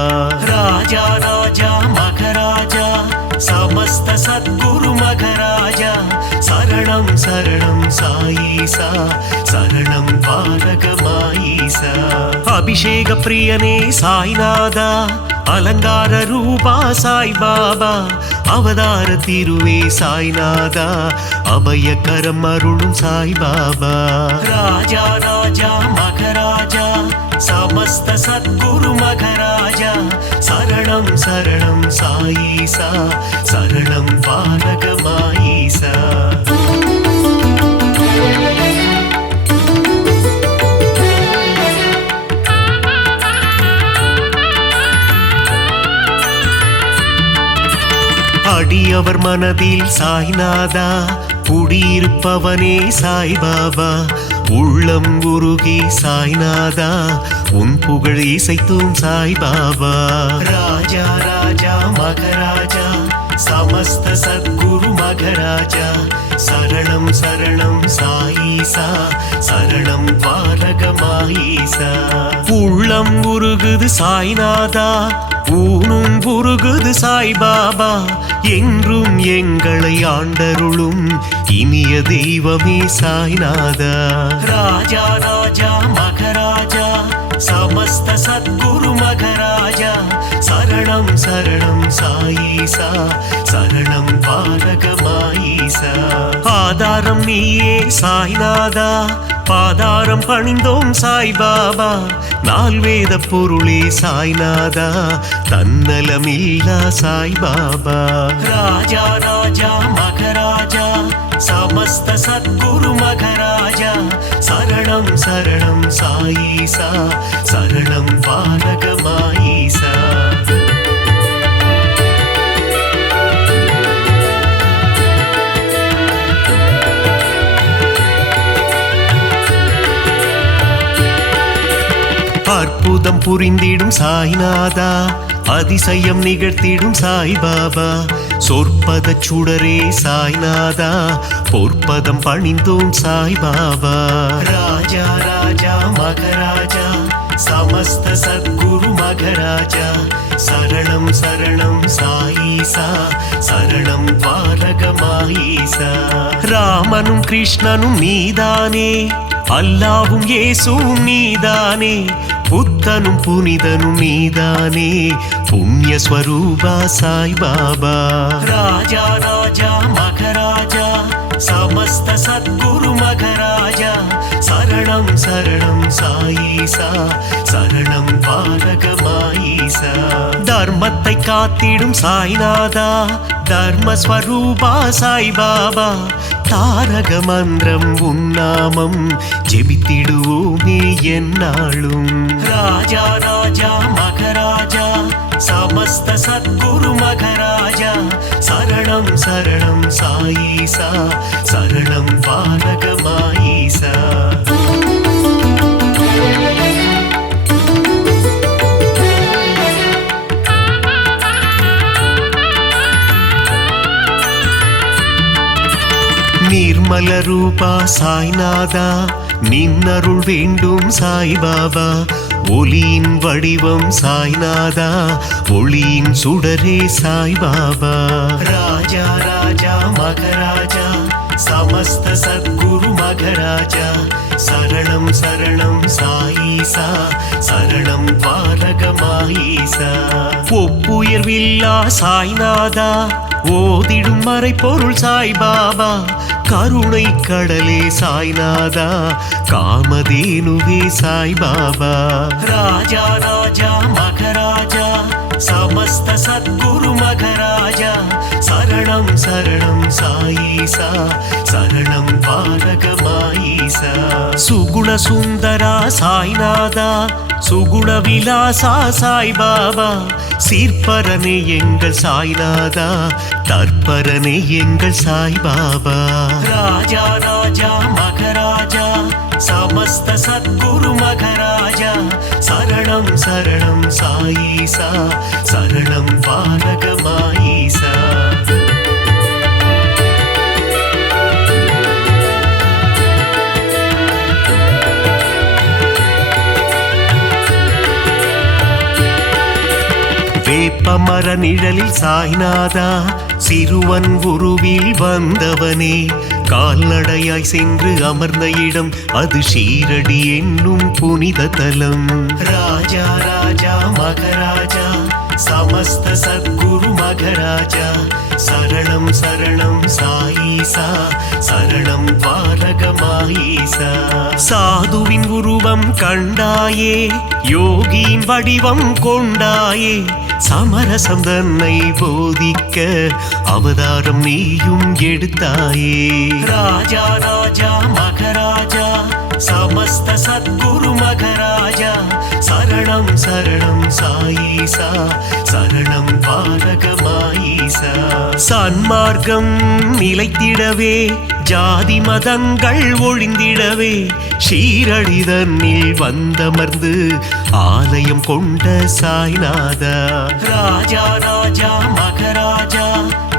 ராஜா ராஜா மகராஜா சமஸ்த சத்குரு மகராஜா சரணம் சரணம் சாயீசா சரணம் பாலகமாயீசா அபிஷேக பிரியனே சாய்நாதா அலங்கார ரூபா சாய்பாபா அவதார திருவே சாய்நாதா அபயகரம் அருளும் சாய்பாபா ராஜா ராஜா மகராஜா சமஸ்த சத்குரு மகராஜா சரணம் சரணம் சாயீசா சரணம் பாலகமாயீசா அடியவர் மனதில் சாய்நாதா குடியிருப்பவனே சாய்பாபா உள்ளம் உருகி சாய்நாதா உன் புகழ் இசைத்தும் சாய்பாபா ராஜா ராஜா மகராஜா சமஸ்த சத்குரு மகராஜா சரணம் சரணம் சாயீசா சரணம் பாலகமாயீசா உள்ளம் உருகுது சாய்நாதா ஊனும் உருகுது சாய்பாபா என்றும் எங்களை ஆண்டருளும் இனிய தெய்வமே சாய்நாதா ராஜா ராஜா மகராஜா சமஸ்த சத்குரு மகராஜா சரணம் சரணம் சாயீசா சரணம் பாலகமாயீசா ஆதாரம் நீயே சாய்நாதா பாதாரம் பணிந்தோம் சாய்பாபா நால்வேத பொருளே சாய்நாதா தன்னலமில்லா சாய்பாபா ராஜா ராஜா மகராஜா சமஸ்த சத்குரு மகராஜா சரணம் சரணம் சாயீசா சரணம் பாலகமாயீசா அற்புதம் புரிந்திடும் சாய்நாதா அதிசயம் நிகழ்த்திடும் சாய்பாபா சொற்பத சுடரே சாய்நாதா பொற்பதம் பணிந்தோம் சாய்பாபா ராஜா ராஜா மகராஜா சமஸ்த சத்குரு மகராஜா சரணம் சரணம் சாயீசா சரணம் பாலகமாயீசா ராமனும் கிருஷ்ணனும் நீதானே அல்லாவும் இயேசுவும் நீதானே புத்தனும் புனிதனும் நீதானே புண்ணிய ஸ்வரூபா சாய்பாபா ராஜா ராஜா மகராஜா சமஸ்த சத்குரு மகராஜா சரணம் சரணம் சாயீசா சரணம் பாலகமாயீசா தர்மத்தை காத்திடும் சாய்நாதா தர்மஸ்வரூபா சாய்பாபா தாரக மந்திரம் உன்னாமம் ஜெபித்திடுவோமே என்னாலும் ராஜா ராஜா மகராஜா சமஸ்த சத்குரு மகராஜா சரணம் சரணம் சாயீசா சரணம் பாலகமாயீசா నిర్మల రూపా సాయినాథా நின்னருள் வேண்டும் சாய்பாபா ஒளியின் வடிவம் சாய்நாதா ஒளியின் சுடரே சாய்பாபா ராஜா ராஜா மகராஜா சமஸ்த சத்குரு மகராஜா சரணம் சரணம் சாயீசா சரணம் பாலகமாயீசா ஒப்புயர்வில்லா சாய்நாதா ஓதிடும் மறை பொருள் சாய்பாபா கருணை கடலே சாய்நாதா காமதேனுவே சாய்பாபா ராஜா ராஜா மகராஜா சமஸ்த சத்குரு மகராஜா சரணம் சரணம் சாயீசா சரணம் பாலகமாயீசா சுகுண சுந்தரா சாய்நாதா சுகுண விலாசா சாய்பாபா சீர்பரனே எங்கள் சாய்நாதா தற்பரனே எங்கள் சாய்பாபா ராஜா ராஜா மகராஜா சமஸ்த சத்குரு மகராஜா சரணம் சரணம் சாயீசா சரணம் பாலகமாயீசா வேப்பமர நிழலில் சாய்நாதா சிறுவன் உருவில் வந்தவனே கால்நடையாய் சென்று அமர்ந்த இடம் அது ஷீரடி என்னும் புனித தலம் ராஜா ராஜா மகராஜா சமஸ்த சத்குரு மகராஜா சரணம் சரணம் சாயீசா சரணம் பாலகமாயீசா சாதுவின் உருவம் கண்டாயே யோகியின் வடிவம் கொண்டாயே சமரசம் தன்னை போதிக்க அவதாரம் நீயும் எடுத்தாயே ராஜா ராஜா மகராஜா சமஸ்த சத்குரு மகராஜா சரணம் சரணம் சாயீசா சரணம் பாலகமாயீசா சன்மார்க்கம் நிலைத்திடவே ஜாதி மதங்கள் ஒழிந்திடவே ஷீரடி தன்னில் வந்தமர்ந்து ஆலயம் கொண்ட சாய்நாதா ராஜா ராஜா மகராஜா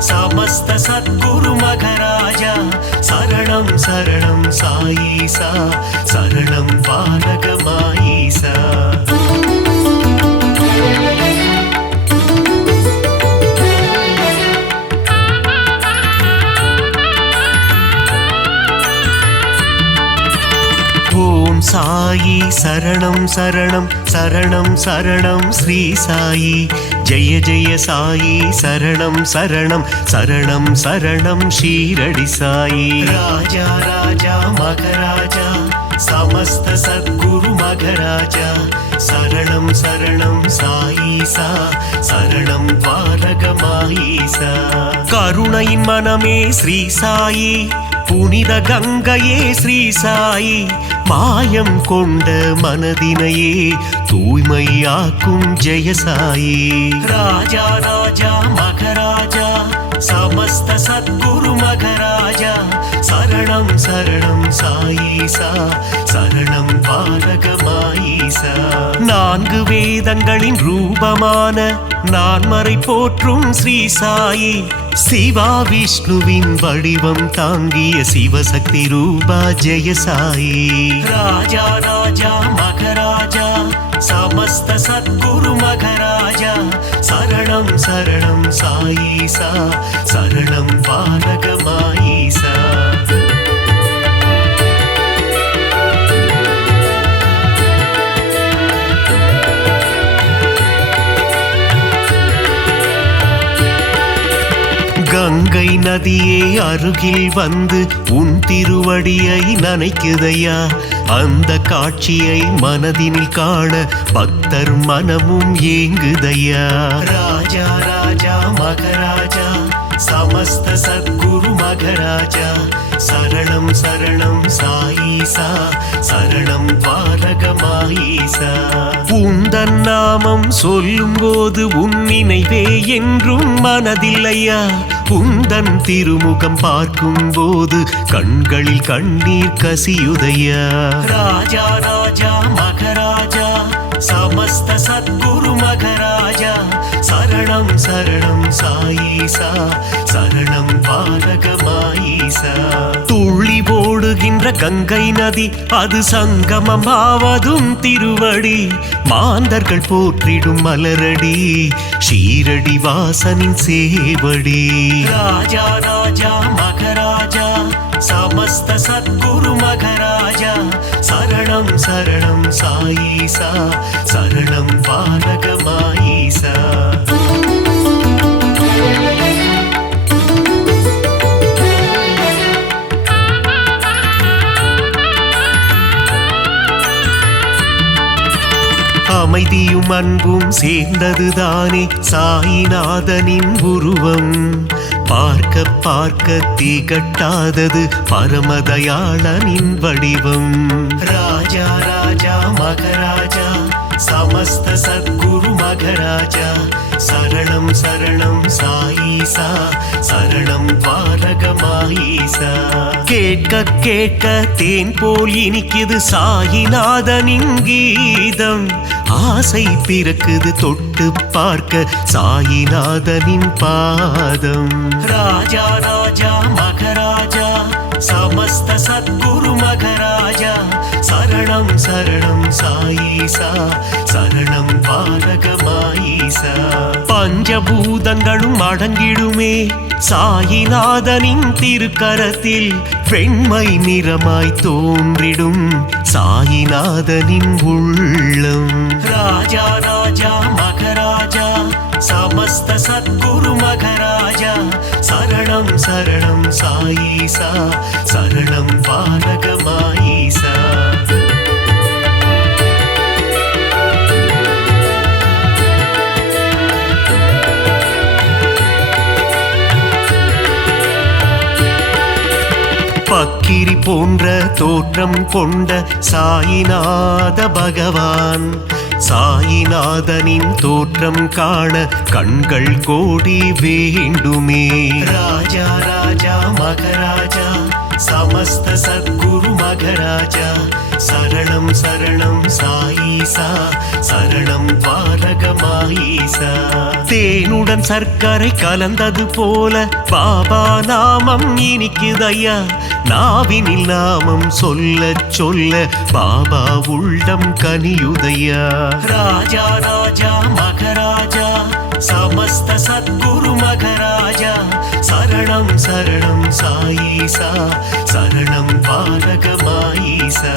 சமஸ்த சத்குரு மகராஜா சரணம் சரணம் சாயீசா சரணம் பாலகமாயீசா ஓம் சாயி சரணம் சரணம் சரணம் சரணம் ஸ்ரீ சாயி ஜெய ஜெய சாயி சரணம் சரணம் சரணம் சரணம் ஷீரடி சாயி ராஜா ராஜா மகராஜா சமஸ்த சத்குரு மகராஜா சரணம் சரணம் சாயீசா சரணம் பாலகமாயீசா கருணையின் மனமே ஸ்ரீ சாயி புனித கங்கையே ஸ்ரீ சாயி மாயம் கொண்ட மனதினையே தூய்மையாக்கும் ஜெயசாயி ராஜா ராஜா மகராஜா சமஸ்த சத்குரு மகராஜா சரணம் சரணம் சாயீசா சரணம் பாலகமாயீசா நான்கு வேதங்களின் ரூபமான நான்மறை போற்றும் ஸ்ரீ சாயி சிவா விஷ்ணுவின் வடிவம் தாங்கிய சிவசக்தி ரூபா ஜெயசாயி ராஜா ராஜா மகராஜா சமஸ்த சத்குரு மகராஜா சரணம் சரணம் சாயீசா சரணம் பாலகமாயீசா கங்கை நதியே அருகில் வந்து உன் திருவடியை நனைக்குதையா அந்த காட்சியை மனதினில் காண பக்தர் மனமும் ஏங்குதையா ராஜா ராஜா மகராஜா சமஸ்த சத்குரு மகராஜா சரணம் சரணம் சாயீசா சரணம் பாலகமாயீசா உந்தன் நாமம் சொல்லும் போது உன் நினைவே என்றும் மனதில்லையா உந்தன் திருமுகம் பார்க்கும் போது கண்களில் கண்ணீர் கசியுதையா ராஜா ராஜா மகராஜா சமஸ்த சத்குரு மகராஜா சரணம் சரணம் சாயீசா சரணம் பாலகமாயீசா துள்ளி போடுகிற ஓடுகின்ற கங்கை நதி அது சங்கமம் ஆவதும் திருவடி மாந்தர்கள் போற்றிடும் மலரடி ஷீரடி வாசனின் சேவடி ராஜா ராஜா மகராஜா சமஸ்த சத்குரு மகராஜா சரணம் சரணம் சாயீசா சரணம் பாலகமாயீசா அமைதியும் அன்பும் சேர்ந்ததுதானே சாயிநாதனின் உருவம் பார்க்க பார்க்க திகட்டாதது பரமதயாளனின் வடிவம் ராஜா ராஜா மகராஜா சமஸ்த சத்குரு மகராஜா சரணம் சரணம் சாயீசா சரணம் பாலகமாயீசா கேட்க கேட்க தேன் போல் இனிக்குது சாயிநாதனின் கீதம் ஆசை பிறக்குது தொட்டு பார்க்க சாயிநாதனின் பாதம் ராஜா ராஜா மகராஜா சமஸ்த சத்குரு மகராஜா சரணம் சரணம் சாயீசா சரணம் பாலகமாயீசா பஞ்சபூதங்களும் அடங்கிடுமே சாயிநாதனின் திருக்கரத்தில் வெண்மை நிறமாய் தோன்றிடும் சாயிநாதனின் உள்ளம் ராஜா ராஜா மகராஜா சமஸ்த சத்குரு மகராஜா சரணம் சரணம் சாயீசா சரணம் பாலகமாயீசா பக்கிரி போன்ற தோற்றம் கொண்ட சாயிநாத பகவான் சாயிநாதனின் தோற்றம் காண கண்கள் கோடி வேண்டுமே ராஜா ராஜா மகராஜா சமஸ்த சத்குரு மகராஜா சரணம் சரணம் சாயீசா சரணம் பாலகமாயீசா தேனுடன் சர்க்கரை கலந்தது போல பாபா நாமம் இனிக்குதையா நாவினில் நாமம் சொல்ல சொல்ல பாபா உள்ளம் கனியுதையா ராஜா ராஜா மகராஜா சமஸ்த சத்குரு மகராஜா சரணம் சரணம் சாயீசா சரணம் பாலகமாயீசா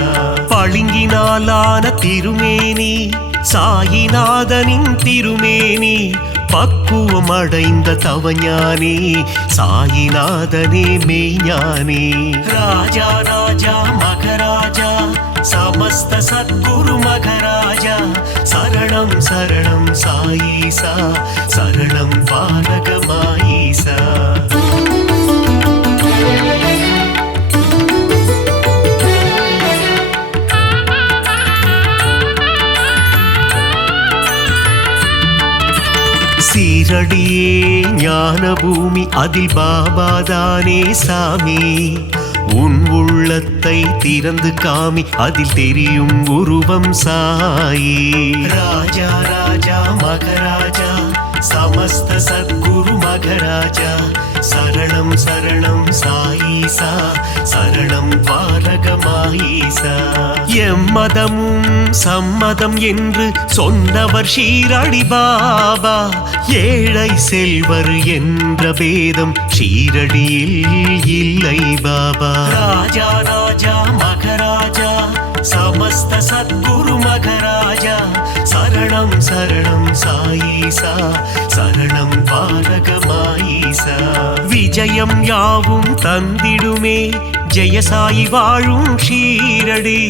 பளிங்கினாலான திருமேனி சாயிநாதனின் திருமேனி பக்குவம் அடைந்த தவஞானி சாயிநாதனே மெய்ஞானி ராஜா ராஜா மகராஜா சமஸ்த சத்குரு மகராஜா சரணம் சரணம் சாயீசா சரணம் பாலகமாயீசா சீரடியே ஞான பூமி அதில் பாபாதானே சாமி உன் உள்ளத்தை திறந்து காமி அதில் தெரியும் உருவம் சாயி ராஜா ராஜா மகராஜா சமஸ்த சத்குரு மகராஜா சரணம் சரணம் சாயீசா சரணம் பாலகமாயீசா எம்மதமும் சம்மதம் என்று சொன்னவர் ஷீரடி பாபா ஏழை செல்வர் என்ற பேதம் ஷீரடியில் இல்லை பாபா ராஜா ராஜா மகராஜா சமஸ்த சத்குரு மகராஜா சரணம் சரணம் சாயீசா சரணம் பாலகமாயீசா விஜயம் யாவும் தந்திடுமே ஜெயசாயி வாழும் ஷீரடி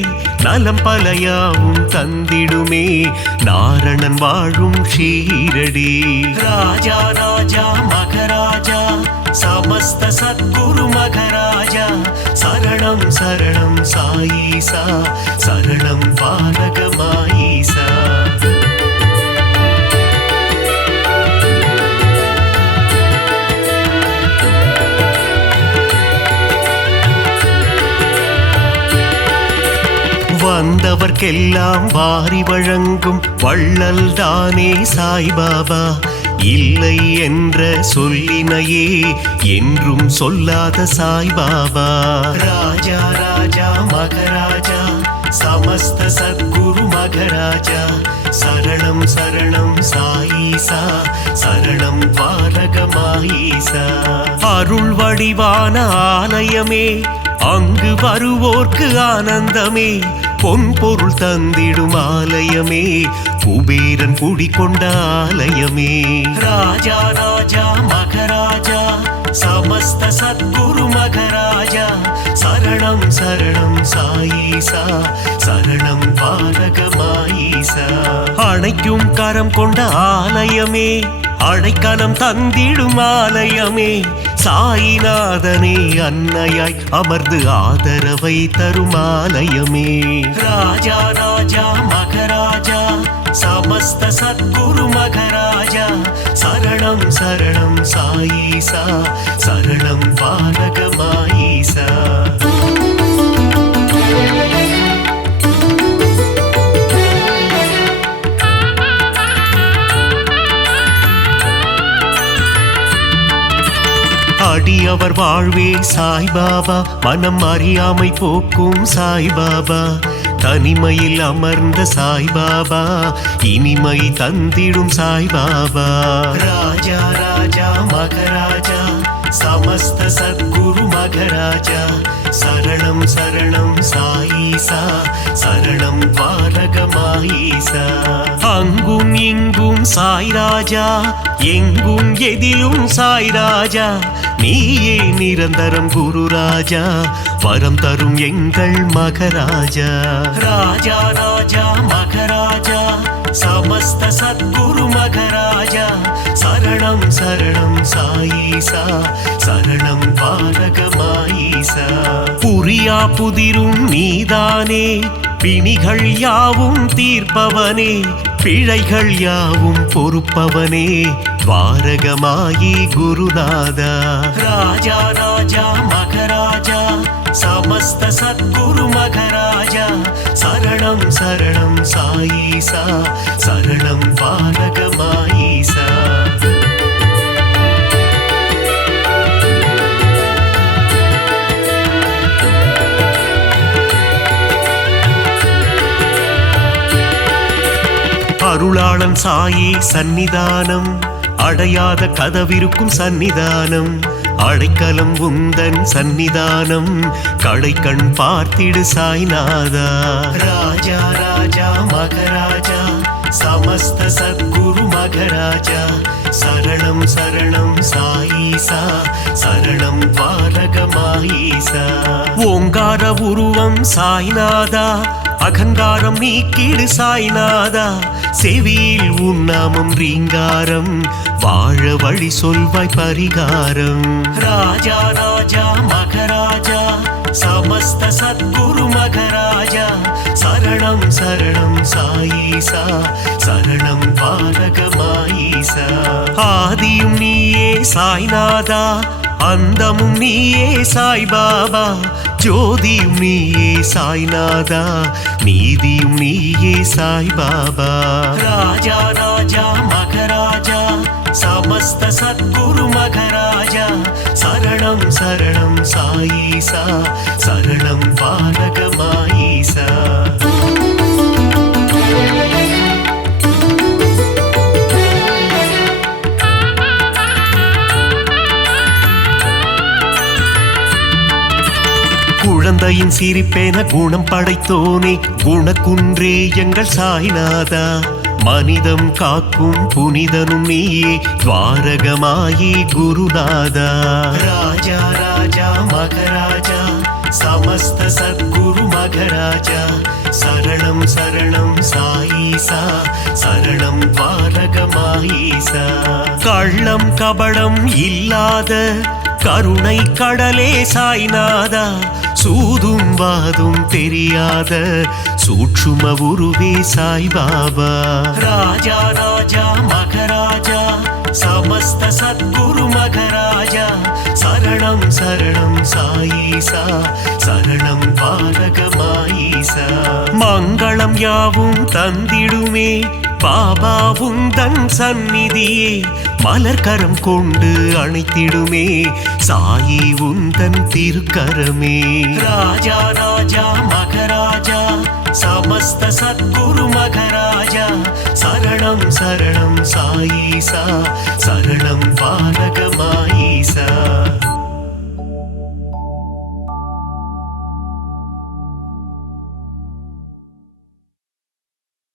நலம் பலயாவும் தந்திடுமே நாரணன் வாழும் ஷீரடி ராஜா ராஜா மகராஜா சமஸ்த சத்குரு மகராஜா சரணம் சரணம் சாயீசா சரணம் பாலகமாயீசா வந்தவர்க்கெல்லாம் வாரி வழங்கும் வள்ளல் தானே சாய்பாபா இல்லை என்ற சொல்லினையே என்றும் சொல்லாத சாய்பாபா. ராஜா ராஜா மகராஜா சமஸ்த சத்குரு மகராஜா சரணம் சரணம் சாயீசா சரணம் பாரகமாயீசா. அருள் வடிவான ஆலயமே அங்கு வருவோர்க்கு ஆனந்தமே பொன் பொருள் தந்திடும் ஆலயமே குபேரன் குடிகொண்ட ஆலயமே. ராஜா ராஜா மகராஜா சமஸ்த சத்குரு மகராஜா சரணம் சரணம் சாயீசா சரணம் பாரகமாயீசா. அணைக்கும் கரம் கொண்ட ஆலயமே அடைக்கலம் தந்திடும் ஆலயமே சாயிநாதனே அன்னையாய் அமர்ந்து ஆதரவை தரும் ஆலயமே. ராஜா ராஜா மகராஜா சமஸ்த சத்குரு மகராஜா சரணம் சரணம் சாயீசா சரணம் பாரகமாயீசா. அடியவர் வாழ்வே சாய்பாபா மனம் அறியாமை போக்கும் சாய்பாபா. தனிமையில் அமர்ந்த சாய்பாபா இனிமை தந்திடும் சாய்பாபா. ராஜா ராஜா மகராஜா சமஸ்த சத்குரு மகராஜா சரணம் சரணம் சாயீசா சரணம் பாரகமாயீசா. அங்கும் இங்கும் சாய்ராஜா எங்கும் எதிலும் சாய்ராஜா நீயே நிரந்தரம் குரு ராஜா வரம் தரும் எங்கள் மகராஜா. ராஜா ராஜா மகராஜா சமஸ்த சத்குரு மகராஜா சரணம் சரணம் சாயீசா சரணம் பாரகமாயீசா. புரியா புதிரும் நீதானே பிணிகள் யாவும் தீர்ப்பவனே பிழைகள் யாவும் பொறுப்பவனே துவாரகமாயி குருநாதா. ராஜா ராஜா மகராஜா சமஸ்த சத்குரு மகராஜா சரணம் சரணம் சாயீசா சரணம் பாரகமாயீசா. அருளாளன் சாயி சந்நிதானம் அடையாத கதவிருக்கும் சந்நிதானம் அடைக்கலம் உந்தன் சந்நிதானம் கடைக்கண் பார்த்திடு சாய்நாதா. ராஜா ராஜா மகராஜா சமஸ்த சத்குரு மகராஜா சரணம் சரணம் சாயீசா சரணம் பாரகமாயீசா. ஓங்கார உருவம் சாய்நாதா அகங்காரம் நீக்கிடு சாய்நாதா செவியில் உன்னாமம் ரீங்காரம் வாழ வழி சொல்வாய் பரிகாரம். ராஜா ராஜா மகராஜா சமஸ்த சத்குரு மகராஜா சரணம் சரணம் சாயீசா சரணம் பாரகமாயீசா. ஆதியும் நீயே சாய்நாதா அந்தமும் நீயே சாய்பாபா ஜோதியும் நீயே சாய்நாதா நீதியும் நீயே சாய்பாபா. ராஜா ராஜா மகராஜா சமஸ்த சத்குரு மகராஜா சரணம் சரணம் சாயீசா சரணம் பாரகமாயீசா. குழந்தையின் சிரிப்பேன குணம் படைத்தோனே குணக்குன்றே எங்கள் சாய்நாதா மனிதம் காக்கும் புனிதனும் நீயே துவாரகமாயி குருநாதா. ராஜா ராஜா மகராஜா சமஸ்த சத்குரு மகராஜா சரணம் சரணம் சாயீசா சரணம் பாரகமாயீசா. கள்ளம் கபடம் இல்லாத கருணை கடலே சாய்நாதா சூதும் வாதும் தெரியாத சூட்சும உருவே சாய்பாபா. ராஜா ராஜா மகராஜா சமஸ்த சத்குரு மகராஜா சரணம் சரணம் சாயீசா சரணம் பாரகமாயீசா. மங்களம் யாவும் தந்திடுமே பாபா உந்தன் சந்நிதியே மலர்கரம் கொண்டு அணைத்திடுமே சாயி உந்தன் திருக்கரமே ராஜா ராஜா மகராஜா சமஸ்த சத்குரு மகராஜா சரணம் சரணம் சாயீசா சரணம் பாலகமாயீசா